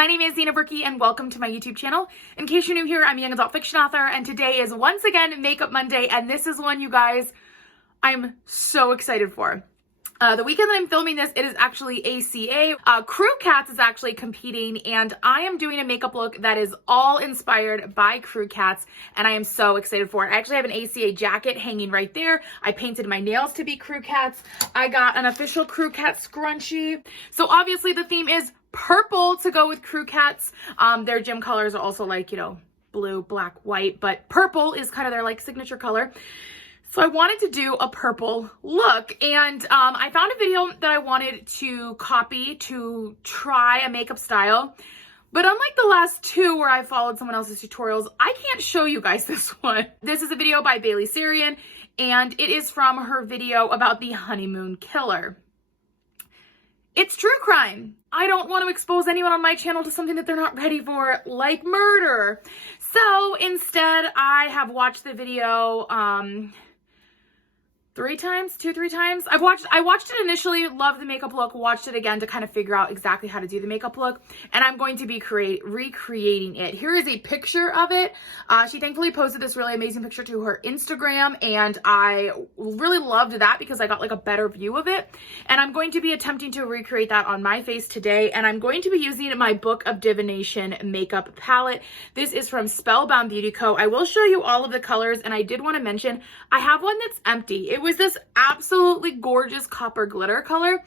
My name is Zena Berkey and welcome to my YouTube channel. In case you're new here, I'm a young adult fiction author and today is once again Makeup Monday and this is one, you guys, I'm so excited for. The weekend that I'm filming this, it is actually ACA. Crew Cats is actually competing and I am doing a makeup look that is all inspired by Crew Cats and I am so excited for it. I actually have an ACA jacket hanging right there. I painted my nails to be Crew Cats. I got an official Crew Cat scrunchie. So obviously the theme is purple to go with Crew Cats. Their gym colors are also like, you know, blue, black, white, but purple is kind of their like signature color. So I wanted to do a purple look and I found a video that I wanted to copy to try a makeup style. But unlike the last two where I followed someone else's tutorials, I can't show you guys this one. This is a video by Sarian and it is from her video about the honeymoon killer. It's true crime. I don't want to expose anyone on my channel to something that they're not ready for, like murder. So instead, I have watched the video two, three times. I watched it initially, loved the makeup look, watched it again to kind of figure out exactly how to do the makeup look, and I'm going to be recreating it. Here is a picture of it. She thankfully posted this really amazing picture to her Instagram, and I really loved that because I got like a better view of it, and I'm going to be attempting to recreate that on my face today, and I'm going to be using my Book of Divination makeup palette. This is from SpellBound Beauty Co. I will show you all of the colors, and I did want to mention, I have one that's empty. It was this absolutely gorgeous copper glitter color,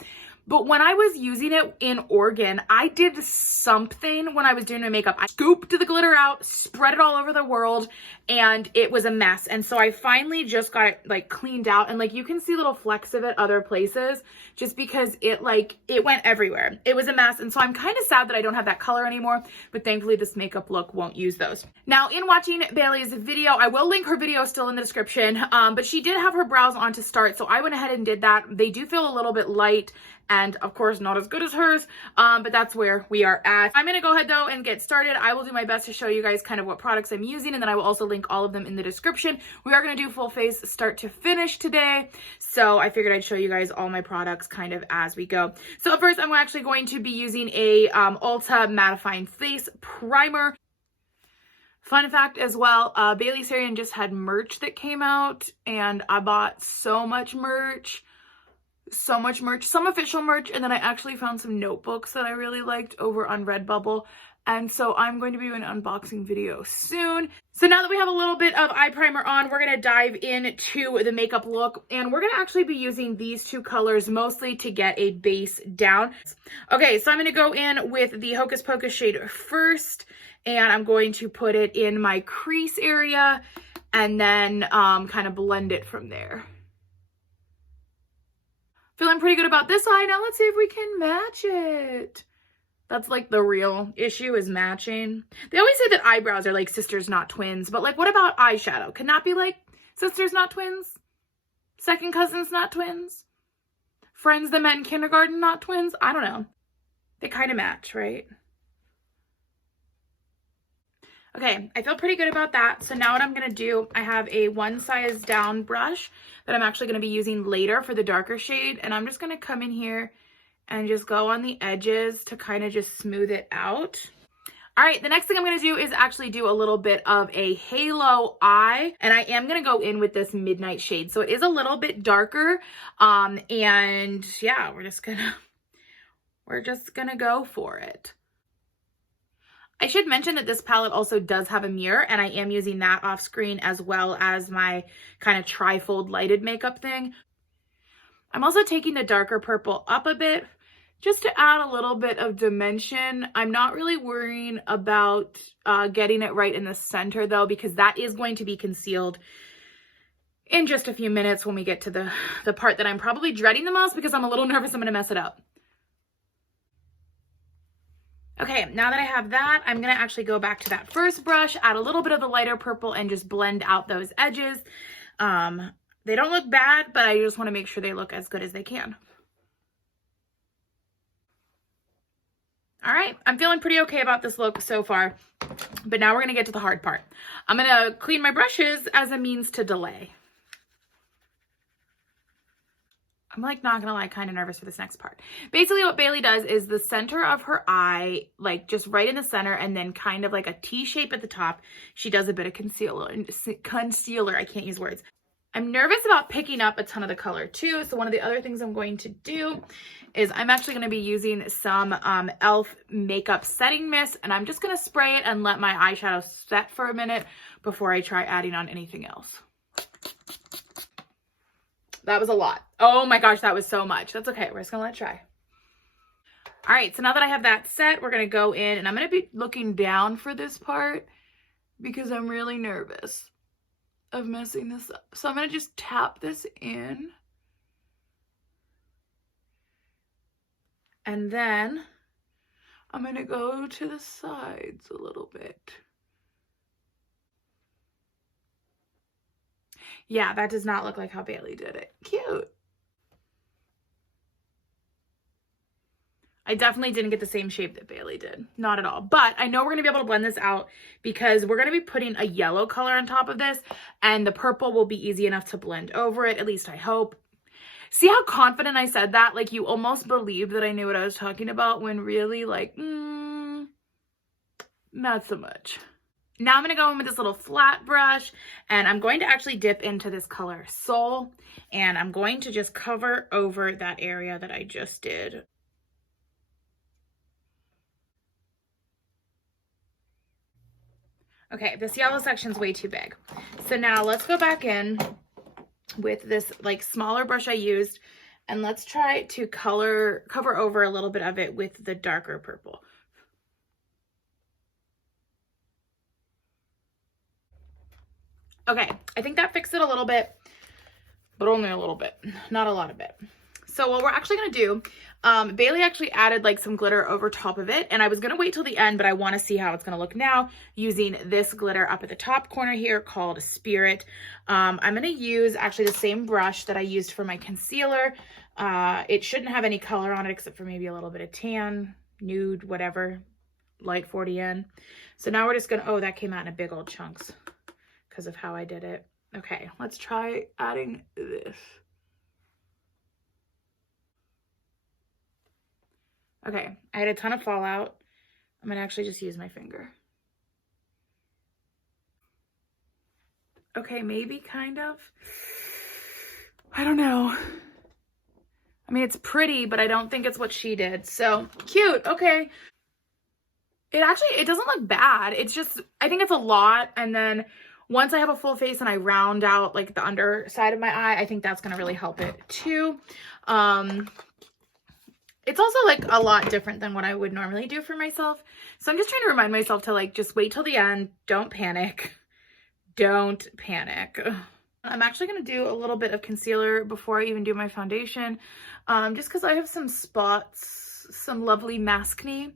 but when I was using it in Oregon, I did something when I was doing my makeup. I scooped the glitter out, spread it all over the world, and it was a mess. And so I finally just got it like cleaned out, and like you can see little flecks of it other places just because it went everywhere. It was a mess, and so I'm kind of sad that I don't have that color anymore, but thankfully this makeup look won't use those. Now, in watching Bailey's video, I will link her video still in the description, but she did have her brows on to start, so I went ahead and did that. They do feel a little bit light, and of course not as good as hers, but that's where we are at. I'm gonna go ahead though and get started. I will do my best to show you guys kind of what products I'm using, and then I will also link all of them in the description. We are gonna do full face start to finish today, so I figured I'd show you guys all my products kind of as we go. So first, I'm actually going to be using a Ulta mattifying face primer. Fun fact as well, Sarian just had merch that came out, and I bought so much merch, some official merch, and then I actually found some notebooks that I really liked over on Redbubble, and so I'm going to be doing an unboxing video soon. So now that we have a little bit of eye primer on, we're going to dive into the makeup look, and we're going to actually be using these two colors mostly to get a base down. Okay, so I'm going to go in with the Hocus Pocus shade first, and I'm going to put it in my crease area and then kind of blend it from there. Feeling pretty good about this eye. Now let's see if we can match it. That's like the real issue, is matching. They always say that eyebrows are like sisters, not twins, but like what about eyeshadow? Can that be like sisters, not twins? Second cousins, not twins? Friends that met in kindergarten, not twins? I don't know. They kind of match, right? Okay, I feel pretty good about that. So now what I'm going to do, I have a one size down brush that I'm actually going to be using later for the darker shade. And I'm just going to come in here and just go on the edges to kind of just smooth it out. All right, the next thing I'm going to do is actually do a little bit of a halo eye. And I am going to go in with this midnight shade. So it is a little bit darker. And yeah, we're just going to go for it. I should mention that this palette also does have a mirror, and I am using that off screen as well as my kind of tri-fold lighted makeup thing. I'm also taking the darker purple up a bit just to add a little bit of dimension. I'm not really worrying about getting it right in the center though, because that is going to be concealed in just a few minutes when we get to the part that I'm probably dreading the most because I'm a little nervous I'm going to mess it up. Okay, now that I have that, I'm going to actually go back to that first brush, add a little bit of the lighter purple, and just blend out those edges. They don't look bad, but I just want to make sure they look as good as they can. All right, I'm feeling pretty okay about this look so far, but now we're going to get to the hard part. I'm going to clean my brushes as a means to delay. I'm like, not gonna lie, kind of nervous for this next part. Basically what Bailey does is the center of her eye, like just right in the center, and then kind of like a T shape at the top. She does a bit of concealer, I can't use words. I'm nervous about picking up a ton of the color too. So one of the other things I'm going to do is I'm actually going to be using some e.l.f. makeup setting mist, and I'm just going to spray it and let my eyeshadow set for a minute before I try adding on anything else. That was a lot. Oh my gosh, that was so much. That's okay. We're just going to let it dry. All right, so now that I have that set, we're going to go in, and I'm going to be looking down for this part because I'm really nervous of messing this up. So I'm going to just tap this in. And then I'm going to go to the sides a little bit. Yeah, that does not look like how Bailey did it. Cute. I definitely didn't get the same shape that Bailey did. Not at all. But I know we're going to be able to blend this out because we're going to be putting a yellow color on top of this, and the purple will be easy enough to blend over it. At least I hope. See how confident I said that? Like, you almost believed that I knew what I was talking about when really, like, not so much. Now I'm going to go in with this little flat brush, and I'm going to actually dip into this color Soul, and I'm going to just cover over that area that I just did. Okay, this yellow section's way too big. So now let's go back in with this like smaller brush I used, and let's try to cover over a little bit of it with the darker purple. Okay, I think that fixed it a little bit, but only a little bit, not a lot of it. So what we're actually going to do, Bailey actually added like some glitter over top of it, and I was going to wait till the end, but I want to see how it's going to look now using this glitter up at the top corner here called Spirit. I'm going to use actually the same brush that I used for my concealer. It shouldn't have any color on it except for maybe a little bit of tan, nude, whatever, light 40N. So now we're just going to, oh, that came out in a big old chunks because of how I did it. Okay, let's try adding this. Okay, I had a ton of fallout. I'm gonna actually just use my finger. Okay, maybe kind of. I don't know. I mean, it's pretty, but I don't think it's what she did. So cute, okay. It doesn't look bad. It's just, I think it's a lot. And then once I have a full face and I round out like the underside of my eye, I think that's gonna really help it too. It's also like a lot different than what I would normally do for myself. So I'm just trying to remind myself to like, just wait till the end. Don't panic. Don't panic. I'm actually going to do a little bit of concealer before I even do my foundation. Just because I have some spots, some lovely maskne,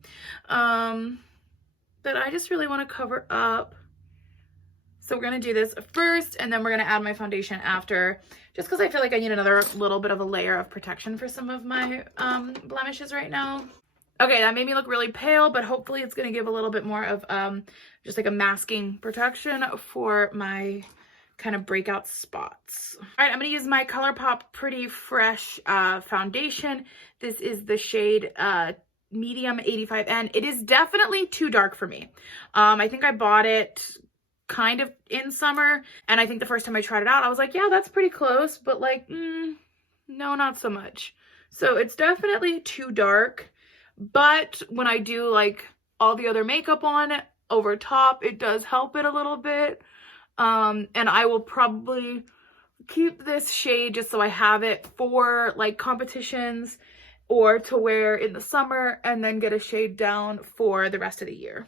that I just really want to cover up. So we're going to do this first, and then we're going to add my foundation after, just because I feel like I need another little bit of a layer of protection for some of my blemishes right now. Okay, that made me look really pale, but hopefully it's going to give a little bit more of just like a masking protection for my kind of breakout spots. All right, I'm going to use my ColourPop Pretty Fresh foundation. This is the shade Medium 85N. It is definitely too dark for me. I think I bought it kind of in summer, and I think the first time I tried it out, I was like, yeah, that's pretty close, but like, no, not so much. So it's definitely too dark, but when I do like all the other makeup on it over top, it does help it a little bit. And I will probably keep this shade just so I have it for like competitions or to wear in the summer, and then get a shade down for the rest of the year.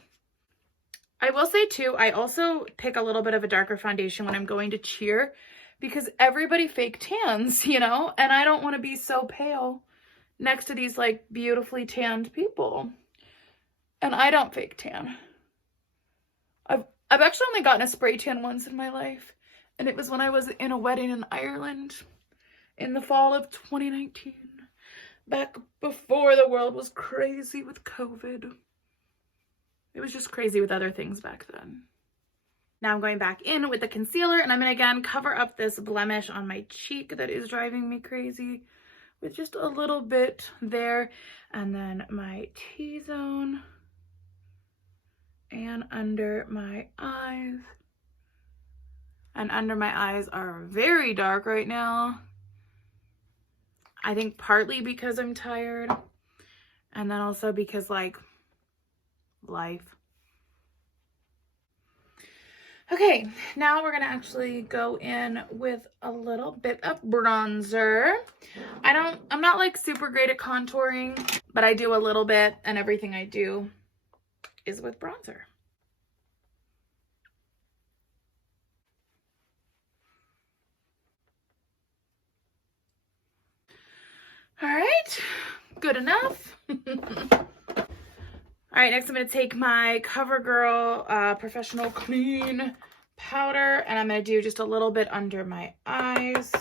I will say too, I also pick a little bit of a darker foundation when I'm going to cheer, because everybody fake tans, you know, and I don't want to be so pale next to these like beautifully tanned people. And I don't fake tan. I've actually only gotten a spray tan once in my life, and it was when I was in a wedding in Ireland in the fall of 2019, back before the world was crazy with COVID. It was just crazy with other things back then. Now I'm going back in with the concealer, and I'm going to again cover up this blemish on my cheek that is driving me crazy. with just a little bit there, and then my T-zone and under my eyes. And under my eyes are very dark right now. I think partly because I'm tired, and then also because like life. Okay, now we're gonna actually go in with a little bit of bronzer. I'm not like super great at contouring, but I do a little bit, and everything I do is with bronzer. All right, good enough. All right, next I'm gonna take my CoverGirl Professional Clean powder, and I'm gonna do just a little bit under my eyes.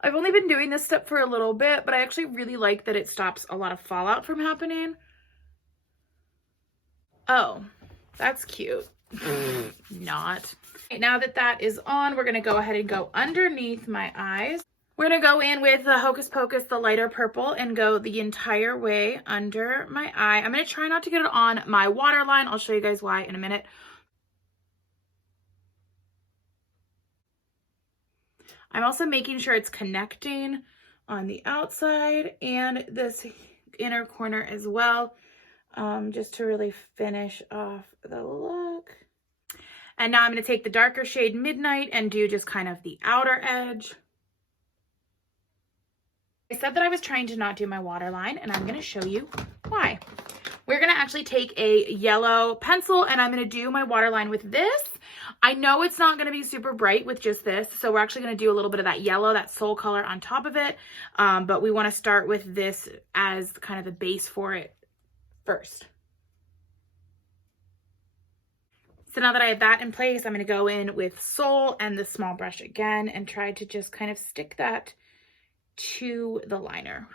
I've only been doing this step for a little bit, but I actually really like that it stops a lot of fallout from happening. Oh, that's cute. Not. Okay, now that that is on, we're gonna go ahead and go underneath my eyes. We're gonna go in with the Hocus Pocus, the lighter purple, and go the entire way under my eye. I'm gonna try not to get it on my waterline. I'll show you guys why in a minute. I'm also making sure it's connecting on the outside and this inner corner as well, just to really finish off the look. And now I'm gonna take the darker shade Midnight and do just kind of the outer edge. I said that I was trying to not do my waterline, and I'm going to show you why. We're going to actually take a yellow pencil, and I'm going to do my waterline with this. I know it's not going to be super bright with just this, so we're actually going to do a little bit of that yellow, that soul color on top of it, but we want to start with this as kind of the base for it first. So now that I have that in place, I'm going to go in with Soul and the small brush again and try to just kind of stick that to the liner.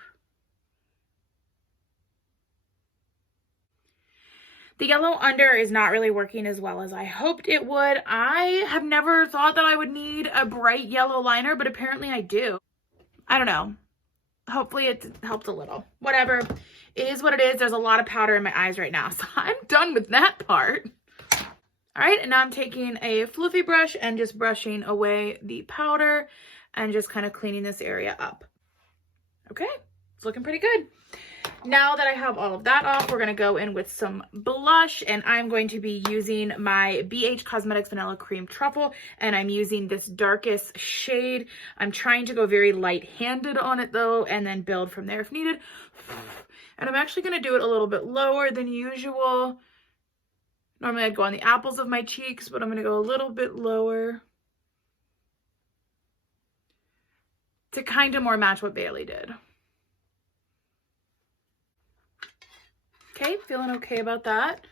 The yellow under is not really working as well as I hoped it would. I have never thought that I would need a bright yellow liner, but apparently I do. I don't know. Hopefully it helped a little. Whatever. It is what it is. There's a lot of powder in my eyes right now, so I'm done with that part. All right, and now I'm taking a fluffy brush and just brushing away the powder and just kind of cleaning this area up. Okay, it's looking pretty good. Now that I have all of that off, we're going to go in with some blush, and I'm going to be using my BH Cosmetics Vanilla Cream Truffle, and I'm using this darkest shade. I'm trying to go very light-handed on it though, and then build from there if needed. And I'm actually going to do it a little bit lower than usual. Normally I'd go on the apples of my cheeks, but I'm going to go a little bit lower to kind of more match what Bailey did. Okay, feeling okay about that.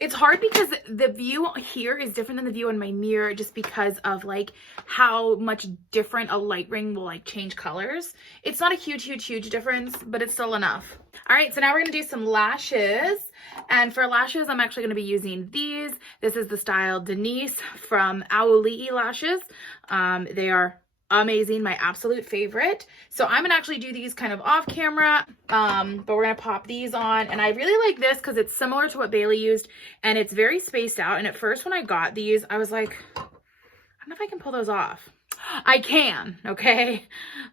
It's hard because the view here is different than the view in my mirror just because of like how much different a light ring will like change colors. It's not a huge difference, but it's still enough. All right, so now we're gonna do some lashes. And for lashes, I'm actually gonna be using these. This is the style Denise from Auli'i lashes. They are amazing, my absolute favorite. So I'm gonna actually do these kind of off camera, but we're gonna pop these on. And I really like this because it's similar to what Bailey used and it's very spaced out. And at first when I got these, I was like, I don't know if I can pull those off. I can, okay?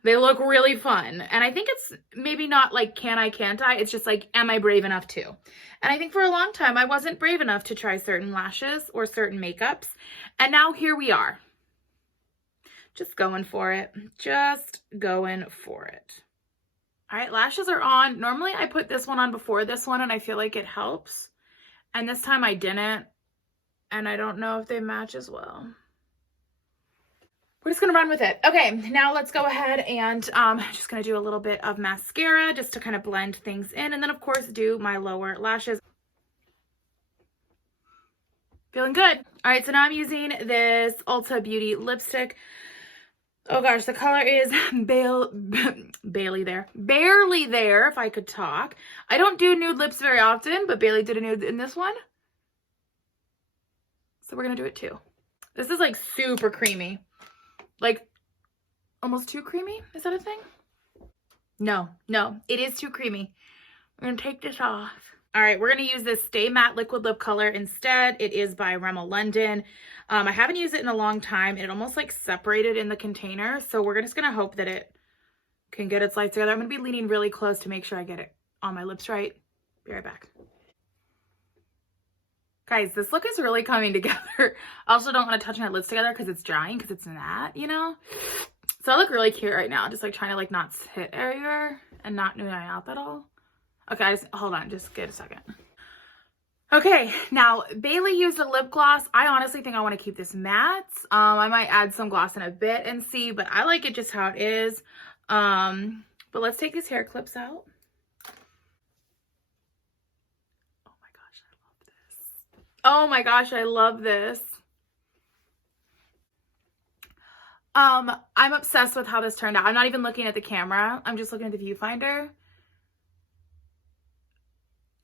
They look really fun. And I think it's maybe not like, can I, can't I? It's just like, am I brave enough to? And I think for a long time, I wasn't brave enough to try certain lashes or certain makeups. And now here we are. Just going for it. Just going for it. All right, lashes are on. Normally I put this one on before this one and I feel like it helps. And this time I didn't. And I don't know if they match as well. We're just gonna run with it. Okay, now let's go ahead and just gonna do a little bit of mascara just to kind of blend things in. And then of course do my lower lashes. Feeling good. All right, so now I'm using this Ulta Beauty lipstick. Oh gosh, the color is Bailey there. Barely there, if I could talk. I don't do nude lips very often, but Bailey did a nude in this one. So we're gonna do it too. This is like super creamy. Like almost too creamy, is that a thing? No, it is too creamy. I'm gonna take this off. All right, we're gonna use this Stay Matte Liquid Lip Color instead. It is by Rimmel London. I haven't used it in a long time, and it almost like separated in the container. So we're just gonna hope that it can get its light together. I'm gonna be leaning really close to make sure I get it on my lips right. Be right back. Guys, this look is really coming together. I also don't want to touch my lips together because it's drying, because it's matte, you know? So I look really cute right now, just like trying to like not sit everywhere and not nude my mouth at all. Okay, hold on, just get a second. Okay, now Bailey used a lip gloss. I honestly think I want to keep this matte. I might add some gloss in a bit and see, but I like it just how it is. But let's take these hair clips out. Oh my gosh, I love this. Oh my gosh, I love this. I'm obsessed with how this turned out. I'm not even looking at the camera. I'm just looking at the viewfinder.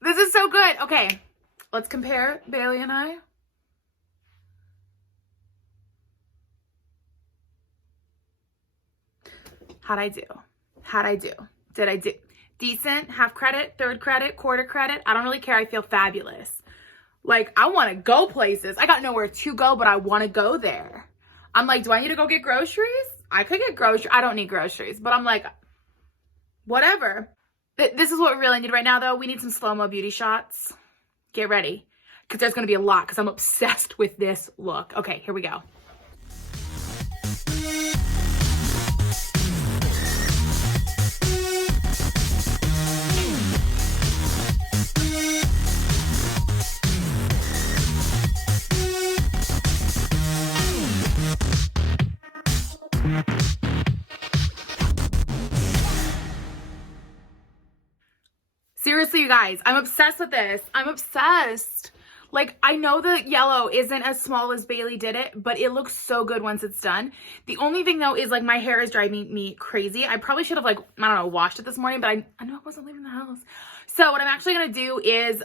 This is so good. Okay, let's compare Bailey and I. How'd I do? How'd I do? Did I do decent? Half credit, third credit, quarter credit? I don't really care. I feel fabulous. Like, I want to go places. I got nowhere to go, but I want to go there. I'm like, do I need to go get groceries? I could get groceries. I don't need groceries, but I'm like, whatever. This is what we really need right now, though. We need some slow-mo beauty shots. Get ready, because there's going to be a lot, because I'm obsessed with this look. Okay, here we go. Seriously, you guys, I'm obsessed with this. I'm obsessed. Like, I know the yellow isn't as small as Bailey did it, but it looks so good once it's done. The only thing, though, is, like, my hair is driving me crazy. I probably should have, like, I don't know, washed it this morning, but I know I wasn't leaving the house. So what I'm actually going to do is,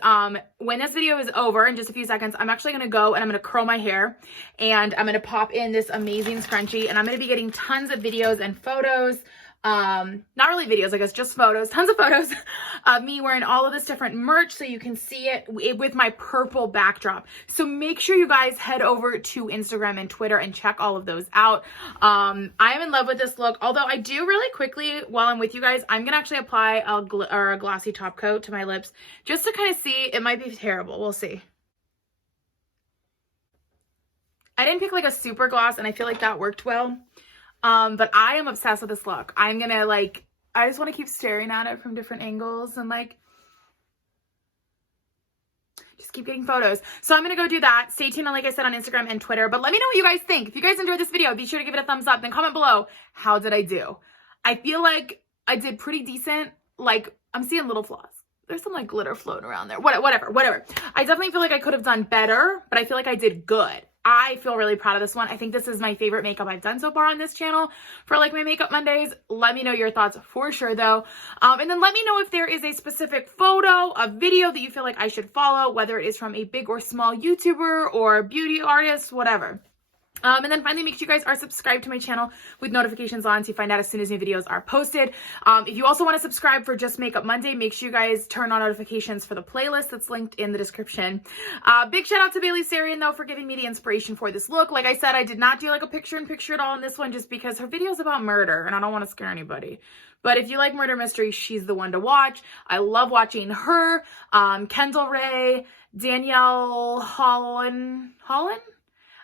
when this video is over in just a few seconds, I'm actually going to go and I'm going to curl my hair, and I'm going to pop in this amazing scrunchie, and I'm going to be getting tons of videos and photos. Not really videos, I guess, just photos, tons of photos of me wearing all of this different merch so you can see it with my purple backdrop. So make sure you guys head over to Instagram and Twitter and check all of those out. I am in love with this look, although I do really quickly, while I'm with you guys, I'm gonna actually apply a glossy top coat to my lips just to kind of see. It might be terrible, we'll see. I didn't pick like a super gloss, and I feel like that worked well. But I am obsessed with this look. I'm gonna like, I just want to keep staring at it from different angles and like, just keep getting photos. So I'm gonna go do that. Stay tuned, like I said, on Instagram and Twitter, but let me know what you guys think. If you guys enjoyed this video, be sure to give it a thumbs up, then comment below, how did I do? I feel like I did pretty decent. Like, I'm seeing little flaws. There's some like glitter floating around there. Whatever. I definitely feel like I could have done better, but I feel like I did good. I feel really proud of this one. I think this is my favorite makeup I've done so far on this channel for like my Makeup Mondays. Let me know your thoughts for sure though. And then let me know if there is a specific photo, a video that you feel like I should follow, whether it is from a big or small YouTuber or beauty artist, whatever. And then finally, make sure you guys are subscribed to my channel with notifications on so you find out as soon as new videos are posted. If you also want to subscribe for Just Makeup Monday, make sure you guys turn on notifications for the playlist that's linked in the description. Big shout out to Bailey Sarian though for giving me the inspiration for this look. Like I said, I did not do like a picture-in-picture at all in this one just because her video is about murder and I don't want to scare anybody. But if you like murder mysteries, she's the one to watch. I love watching her, Kendall Rae, Danielle Holland?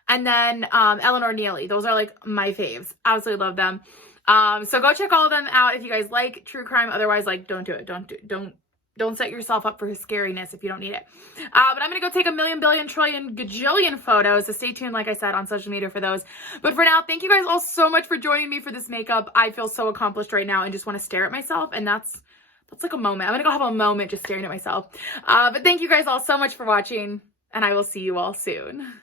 And then Eleanor Neely. Those are like my faves. Absolutely love them. So go check all of them out if you guys like true crime. Otherwise, like, don't do it. Don't set yourself up for scariness if you don't need it. But I'm gonna go take a million, billion, trillion, gajillion photos. So stay tuned, like I said, on social media for those. But for now, thank you guys all so much for joining me for this makeup. I feel so accomplished right now and just want to stare at myself, and that's like a moment. I'm gonna go have a moment just staring at myself. But thank you guys all so much for watching, and I will see you all soon.